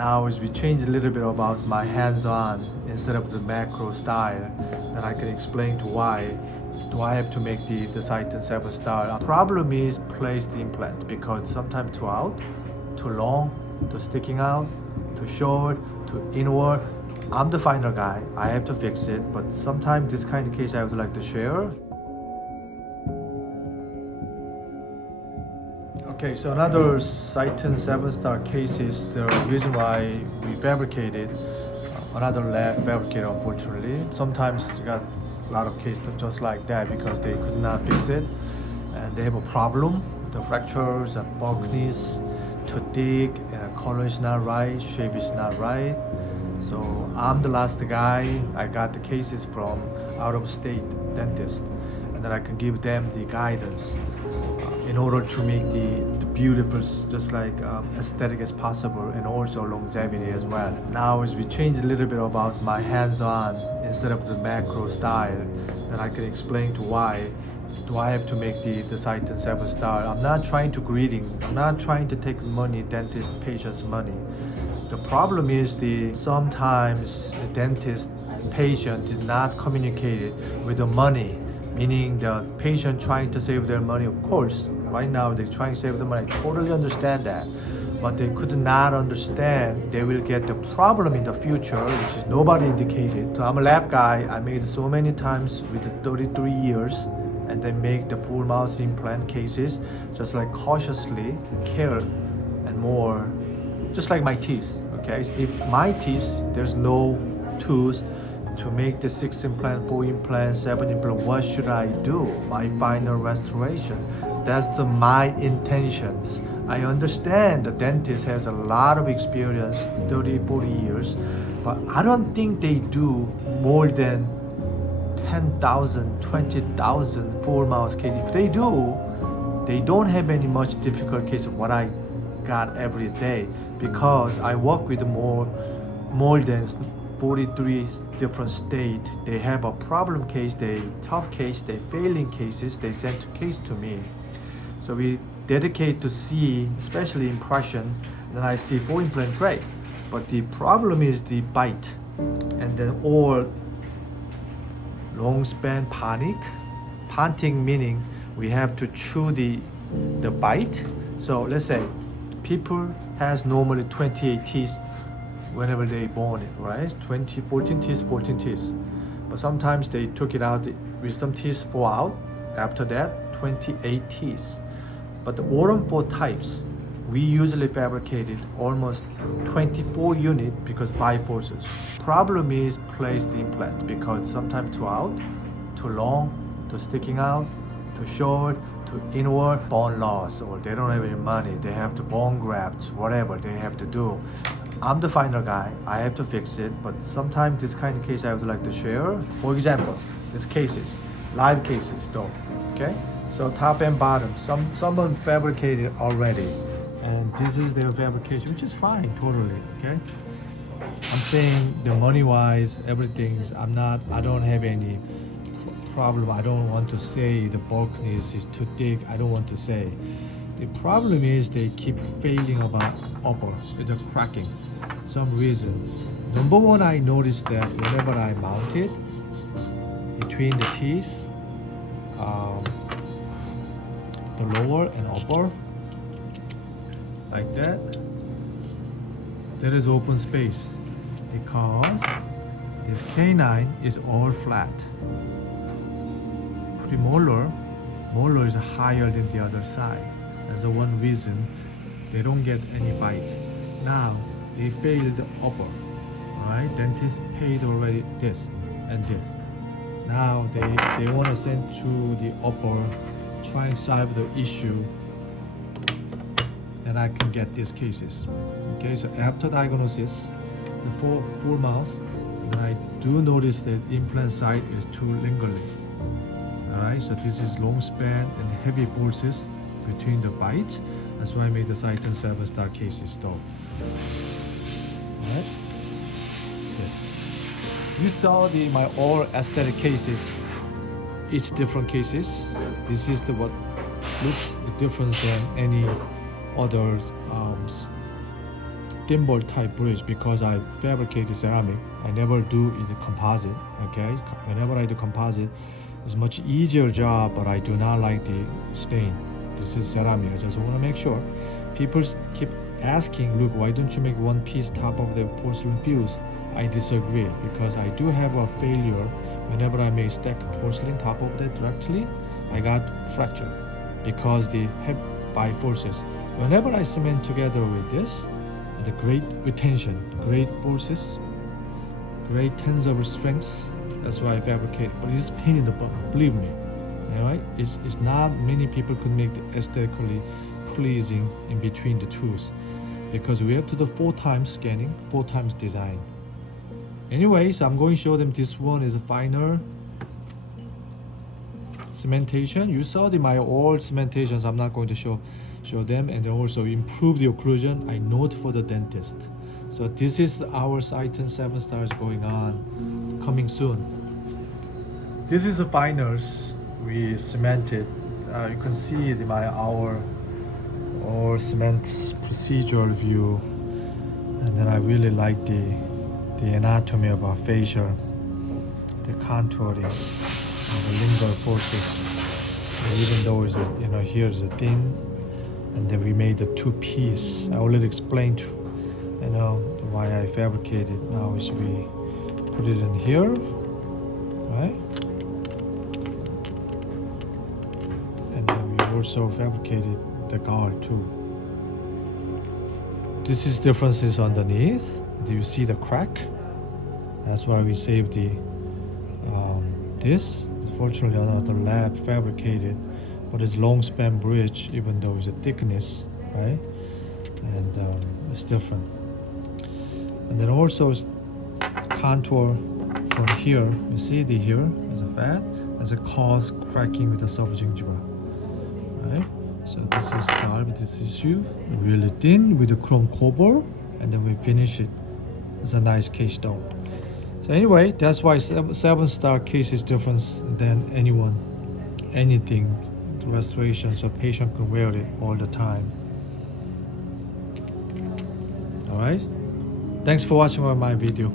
Now as we change a little bit about my hands-on instead of the macro style, then I can explain to why do I have to make the Titan 7 style. Problem is place the implant because sometimes too out, too long, too sticking out, too short, too inward. I'm the final guy, I have to fix it, but sometimes this kind of case I would like to share. Okay, so another Titan 7 star case is the reason why we fabricated another lab fabricator. Unfortunately, sometimes you got a lot of cases just like that because they could not fix it and they have a problem. The fractures and bulkiness, too thick, and color is not right, shape is not right. So I'm the last guy. I got the cases from out of state dentist, and then I can give them the guidance in order to make the beautiful, just like aesthetic as possible, and also longevity as well. Now as we change a little bit about my hands-on instead of the macro style, then I can explain to why do I have to make the Titan 7 style. I'm not trying to greeding. I'm not trying to take money, dentist, patient's money. The problem is sometimes the dentist, patient did not communicate with the money, meaning the patient trying to save their money. Of course, right now they're trying to save the money. I totally understand that, but they could not understand they will get the problem in the future, which is nobody indicated. So I'm a lab guy. I made so many times with the 33 years, and then make the full mouth implant cases, just like cautiously care and more, just like my teeth. Okay, if my teeth there's no tooth to make the 6 implant, 4 implant, 7 implant, what should I do? My final restoration. That's my intentions. I understand the dentist has a lot of experience, 30, 40 years, but I don't think they do more than 10,000, 20,000 full mouth cases. If they do, they don't have any much difficult case of what I got every day, because I work with more than 43 different states. They have a problem case, they tough case, they failing cases, they send the case to me. So we dedicate to see, especially impression, then I see full implant great. But the problem is the bite, and then all long span panic. Panting meaning we have to chew the bite. So let's say people has normally 28 teeth whenever they born it, right? 14 teeth. But sometimes they took it out, the wisdom teeth fall out. After that, 28 teeth. But the bottom 4 types, we usually fabricated almost 24 units because 5 forces. Problem is place the implant because sometimes too out, too long, too sticking out, too short, too inward, bone loss, or they don't have any money, they have to bone grafts, whatever they have to do. I'm the final guy, I have to fix it, but sometimes this kind of case I would like to share. For example, these cases, live cases though, okay? So top and bottom, someone fabricated already, and this is their fabrication, which is fine, totally, okay? I'm saying the money-wise, everything's, I don't have any problem. I don't want to say the bulkiness is too thick. I don't want to say. The problem is they keep failing about upper. It's a cracking. Some reason. Number one, I noticed that whenever I mount it between the teeth, the lower and upper, like that, there is open space because this canine is all flat. Premolar is higher than the other side. That's the one reason they don't get any bite. Now they failed the upper. Alright, dentist paid already this and this. Now they want to send to the upper, try and solve the issue, and I can get these cases. Okay, so after diagnosis, the full mouth, then I do notice that implant site is too lingually. Alright, so this is long span and heavy forces between the bites. That's why I made the Titan 7 star cases though. Alright, yes. You saw my all aesthetic cases, each different cases. This is what looks different than any other thin bolt type bridge because I fabricated ceramic. I never do it composite. Okay, whenever I do composite, it's much easier job, but I do not like the stain. This is ceramic. I just want to make sure. People keep asking, look, why don't you make one piece top of the porcelain fuse? I disagree because I do have a failure. Whenever I make stacked porcelain top of that directly, I got fracture because they have by forces. Whenever I cement together with this, the great retention, great forces, great tensile strengths. That's why I fabricate. But it's pain in the butt, believe me. Alright, it's not many people could make it aesthetically pleasing in between the tools because we have to do 4 times scanning, 4 times design. Anyways, I'm going to show them this one is a finer cementation. You saw my old cementations. I'm not going to show them, and then also improve the occlusion. I note for the dentist. So this is our Citon 7 stars going on, coming soon. This is the finers we cemented. You can see our cement procedural view, and then I really like the anatomy of our facial, the contouring, and the lingual forces. And even though it's here's a thin, and then we made the 2-piece. I already explained, why I fabricated. Now is we put it in here, right? And then we also fabricated the guard too. This is differences underneath. Do you see the crack? That's why we saved the this. Fortunately, another lab fabricated, but it's long span bridge, even though it's a thickness, right? And it's different. And then also contour from here. You see here is a fat as a cause cracking with the subgingiva, right? So this is solved this issue really thin with the chrome cobalt, and then we finish it. It's a nice case stone. So anyway, that's why 7-star case is different than anything restoration, so patient can wear it all the time. All right. Thanks for watching my video.